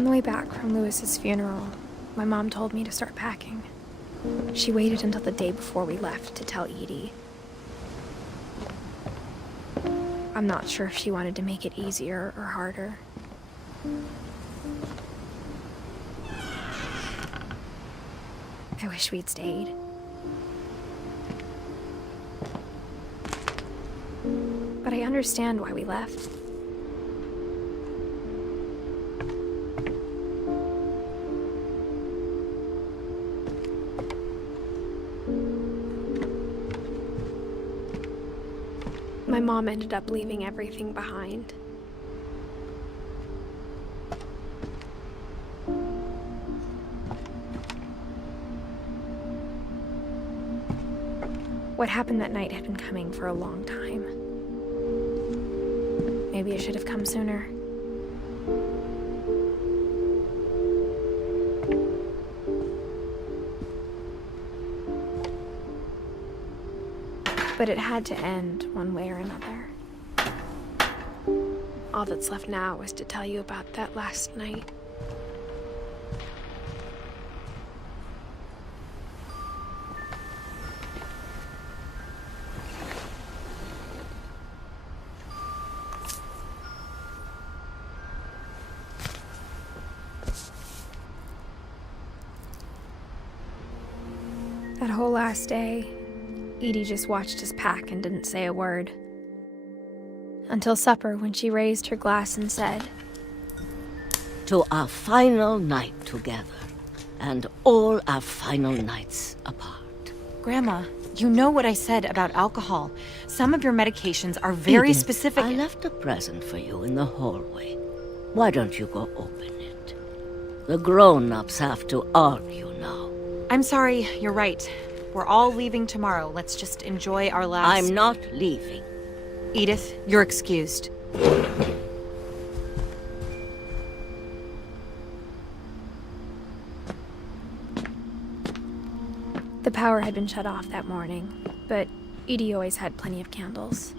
On the way back from Lewis's funeral, my mom told me to start packing. She waited until the day before we left to tell Edie. I'm not sure if she wanted to make it easier or harder. I wish we'd stayed. But I understand why we left. My mom ended up leaving everything behind. What happened that night had been coming for a long time. Maybe it should have come sooner. But it had to end one way or another. All that's left now is to tell you about that last night. That whole last day, Edie just watched us pack and didn't say a word. Until supper, when she raised her glass and said, "To our final night together, and all our final nights apart." Grandma, you know what I said about alcohol. Some of your medications are very Edith, specific. I left a present for you in the hallway. Why don't you go open it? The grown-ups have to argue now. I'm sorry, you're right. We're all leaving tomorrow. Let's just enjoy our last... I'm not leaving. Edith, you're excused. The power had been shut off that morning, but Edie always had plenty of candles.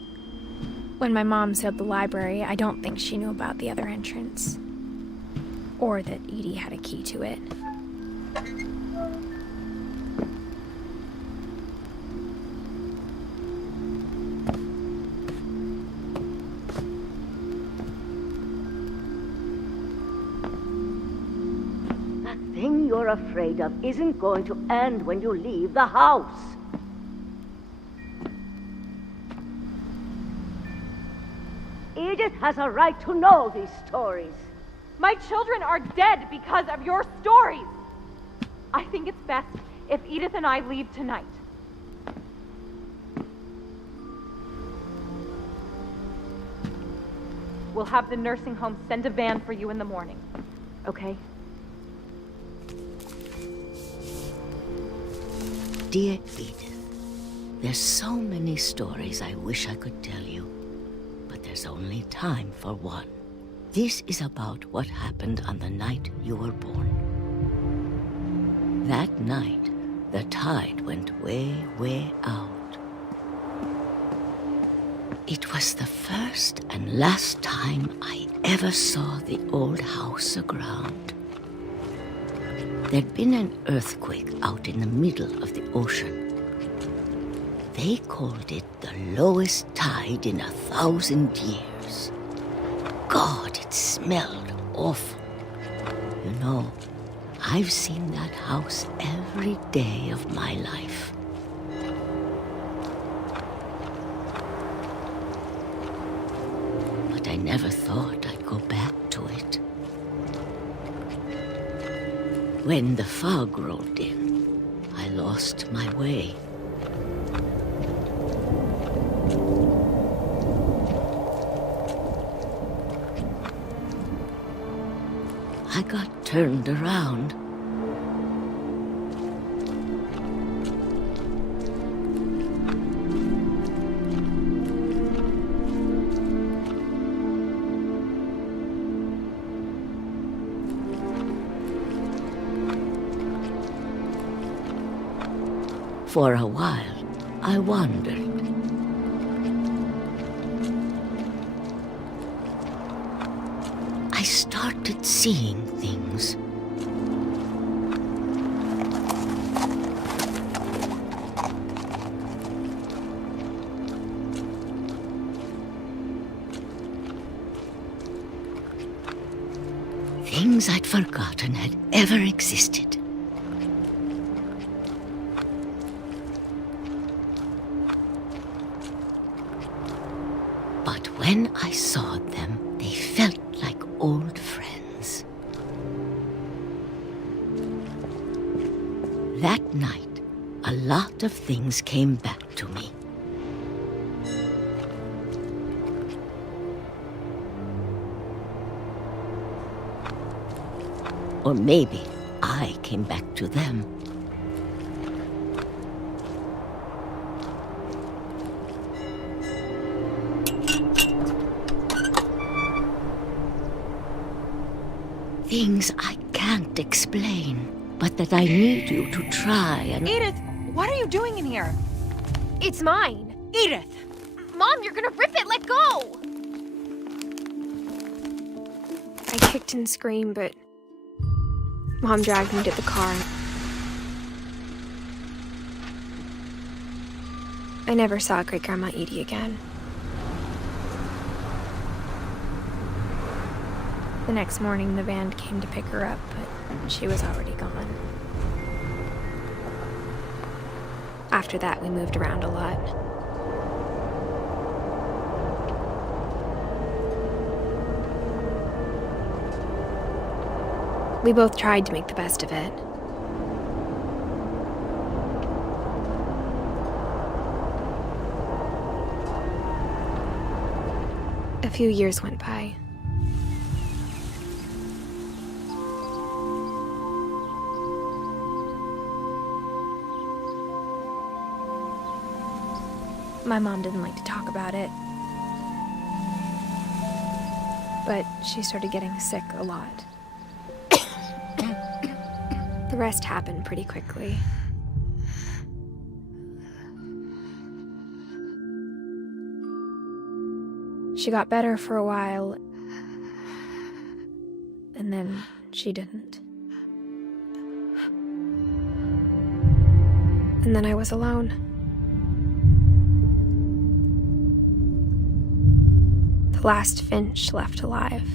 When my mom sealed the library, I don't think she knew about the other entrance. Or that Edie had a key to it. The thing you're afraid of isn't going to end when you leave the house. Edith has a right to know these stories. My children are dead because of your stories. I think it's best if Edith and I leave tonight. We'll have the nursing home send a van for you in the morning, okay? Dear Edith, there's so many stories I wish I could tell you, but there's only time for one. This is about what happened on the night you were born. That night, the tide went way, way out. It was the first and last time I ever saw the old house aground. There'd been an earthquake out in the middle of the ocean. They called it the lowest tide in 1,000 years. God, it smelled awful. You know, I've seen that house every day of my life. But I never thought I'd go back to it. When the fog rolled in, I lost my way. I got turned around. For a while, I wandered. I started seeing things. things I'd forgotten had ever existed. But when I saw them, they felt like old friends. That night, a lot of things came back to me. Or maybe I came back to them. Things I can't explain, but that I need you to try and... Edith, what are you doing in here? It's mine. Edith! Mom, you're gonna rip it! Let go! I kicked and screamed, but Mom dragged me to the car. I never saw Great-Grandma Edie again. The next morning, the band came to pick her up, but she was already gone. After that, we moved around a lot. We both tried to make the best of it. A few years went by. My mom didn't like to talk about it, but she started getting sick a lot. The rest happened pretty quickly. She got better for a while, and then she didn't. And then I was alone. The last Finch left alive.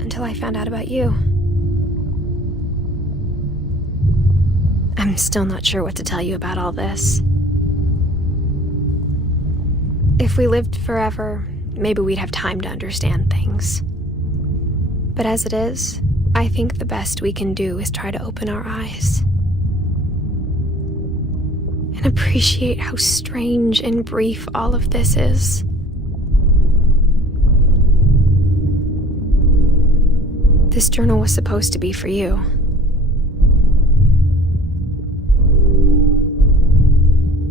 Until I found out about you. I'm still not sure what to tell you about all this. If we lived forever, maybe we'd have time to understand things. But as it is, I think the best we can do is try to open our eyes. And appreciate how strange and brief all of this is. This journal was supposed to be for you.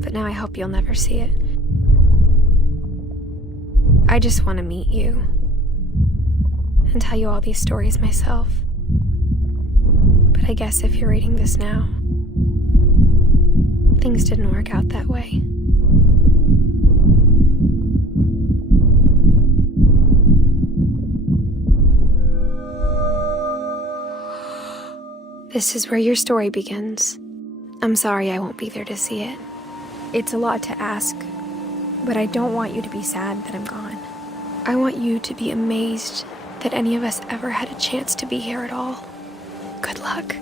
But now I hope you'll never see it. I just want to meet you and tell you all these stories myself. But I guess if you're reading this now, things didn't work out that way. This is where your story begins. I'm sorry I won't be there to see it. It's a lot to ask, but I don't want you to be sad that I'm gone. I want you to be amazed that any of us ever had a chance to be here at all. Good luck.